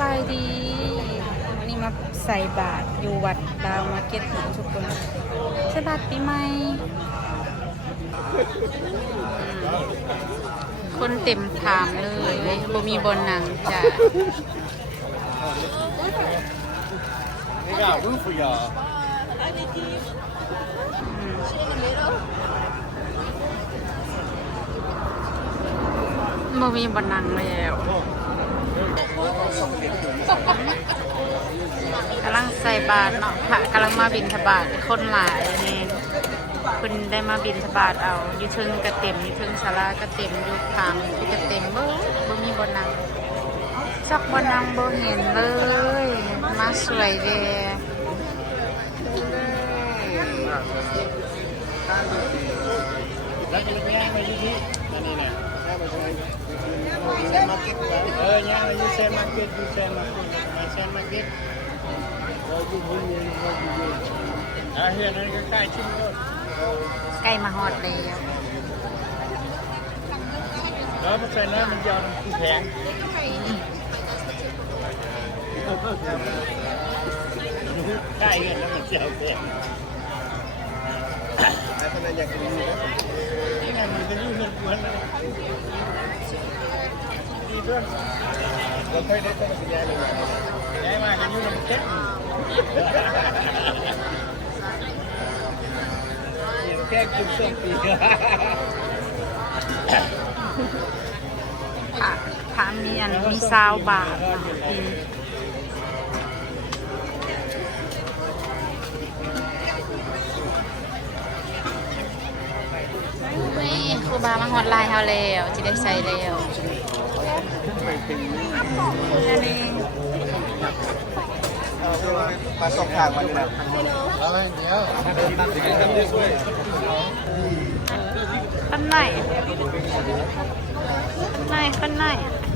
บายดีวันนี้มาใส่บาตรอยู่วัดดาวมาร์เก็ตของทุกคนใส่บาตรปีใหม่คนเต็มถามเลยบ่มีบนหนังจ้ะบ่มีบนหนังแล้วกำลังใส่บาตรเนาะพระกำลังมาบิณฑบาตคนหลายนี่คุณได้มาบิณฑบาตเอาอยู่เทิงกระเต็มอยู่เทิงศาลากระเต็มอยู่ทางที่กระเต็มบ่มีบนนั่งจักบนนั่งบ่เห็นเลยมาสวยเด้แล้วจะย่างไปที่นี่นี่แหละย่างไปที่เซนมาร์เก็ตย่างไปที่เซนมาร์เก็ตอยู่เซนมาร์เก็ตมาเซนมาร์เก็ตเราอยู่บนนี้เราอยู่บนเฮียนั่นก็ใกล้ชิ้นรถใกล้มาฮอดแล้วแล้วมันใส่น้ำมันยาวมันแข็งใกล้กันแล้วมันเจียวแข็งแล้วก็เลยอยากกินนี่นี่ไงมันจะยุ่งเงินกวนเลยดีด้วยเราเคยได้ต้องสัญญาเลยย้ายมากันยุ่งมันแข็งแค่กินส้มปีพระมีอันมีซาวบาทนี่ครูบามาฮอดลายเฮาแล้วจะได้ใส่แล้วอันนี้มาส่งทางมันนะเดี๋ยวข้างในข้า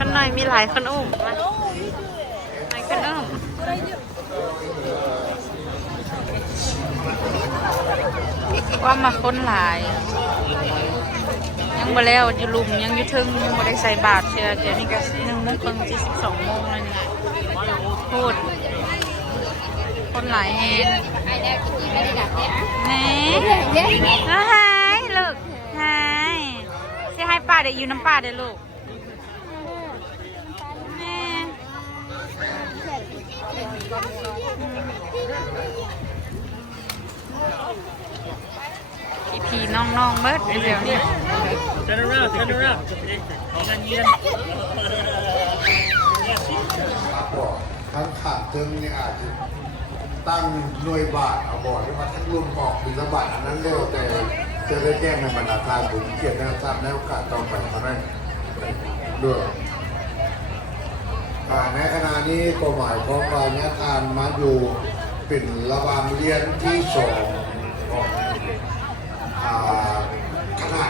งในมีหลายคนอุ้มหลายคนอุ้มว่ามาคนหลายยังบ่แล้วอยู่ลุมยังอยู่ทึงยังบ่ได้ใส่บาตรเชื่อเดี๋ยวนี้ก็1:12 โมงแล้วนี่พูดคนหลายแฮงนี่หายลูกหายสิให้ป้าได้อยู่น้ำป้าได้ลูกแม่พี่น้องเบิดเดี๋ยวนี้เดินเรื่องของงานเย็นทั้งขาดเทิงนี่อาจจะตั้งหน่วยบาทเอาบอกได้ว่าทั้งรวมออกบิณฑบาตอันนั้นเร็วแต่จะได้แจ้งในบรรดาทานผมเกียรติแนวทราบในโอกาสต่อไปมาได้ด้วยในขณะนี้ก็หมายของเราเนี่ยทานมาอยู่เป็นระบำเรียนที่2ของคณะ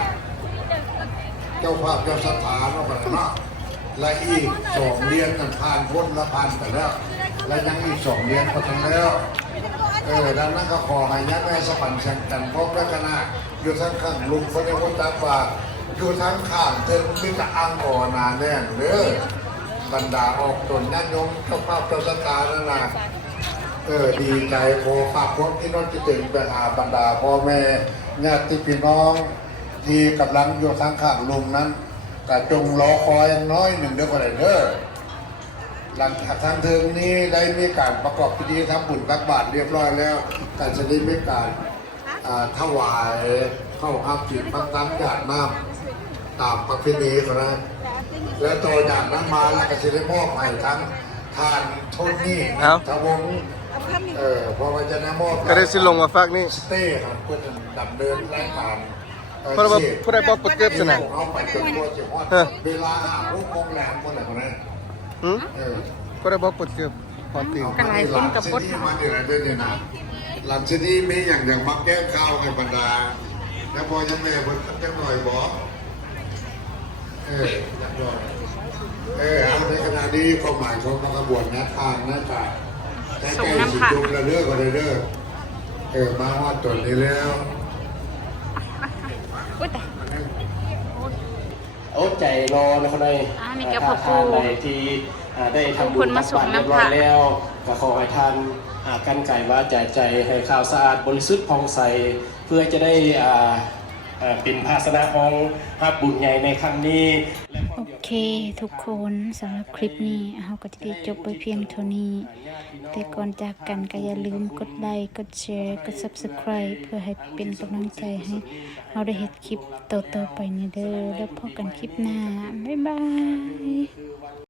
เจ้าภาพเจ้าสถานว่าแบบนั้นและอีก2เรียนกันผ่านพ้นละพันไปแล้วและยังอีก2เรียนก็ทั้งแล้วดังนั้นก็ขอให้ยัดแม่สปันแสงกันพบและคณะอยู่ทั้งข้างลุงคนในวัดตาป่าอยู่ทั้งข้างเทิงมิตรอังก่อนานแน่นเด้อบรรดาออกตนญาติโยมเจ้าภาพเจ้าสถานนั่นนะดีใจพอฝากพวกที่น้องจะถึงไปหาบรรดาพ่อแม่ญาติพี่น้องที่กำลังอยู่ทั้งข้างลุงนั้นก็จงรอคอยน้อยหนึ่งเด้อคนเด้อหลังจากทางเทิงนี้ได้มีการประกอบพิธีทำบุญตักบาตรเรียบร้อยแล้วแต่จะได้มีการถวายเข้าอาจิตพันตันหยาดน้ำตามประเพณีนะแล้วต่อจากนั้นมาแล้วก็จะได้มอบให้ทั้งทานทุนนี่ทวงพอมันจะได้มอบก็ได้สิลงมาฝากนี่สเต้ครับเพื่อดำเนินรายการผู้ใดบอกเปิดเก็บสนะเอาไปจนตัวจะฮอดเวลา6 โมงแหลมคนไหนคนนั้นผู้ใดบอกเปิดเก็บพอตีกันหลายคนกับพดมาเดี๋ยวเดือนนะหลังจากนี้มีอย่างมาแก้ข้าวให้บรรดาแล้วพอยังไม่บนจะหน่อยบอกเอาในขณะนี้ความหมายของกระบวนการทางนะจ๊ะแต่แก่สิจุ่มระเด้อก็ระเด้อมาว่าตัวนี้แล้ว อดใจรอนะครับใน นี่ก็พ่อปู่ ท่านใดที่ได้ทำบุ ค ญ นมาส่ง เรียบ น้ำ ร้ พ อ ระ ยแล้วก็ขอให้ท่านกันไก่ว่าใจให้ข้าวสะอาดบริสุทธิ์ผ่องใสเพื่อจะได้เป็นภาชนะของภาพบุญใหญ่ในครั้งนี้ โอเคทุกคนสำหรับคลิปนี้เราก็จะได้จบไปเพียงเท่านี้แต่ก่อนจากกันก็อย่าลืมกดไลค์กดแชร์กด Subscribe เพื่อให้เป็นกำลังใจให้เราได้เห็นคลิปต่อๆไปนี้เด้อแล้วพบกันคลิปหน้าบ๊ายบาย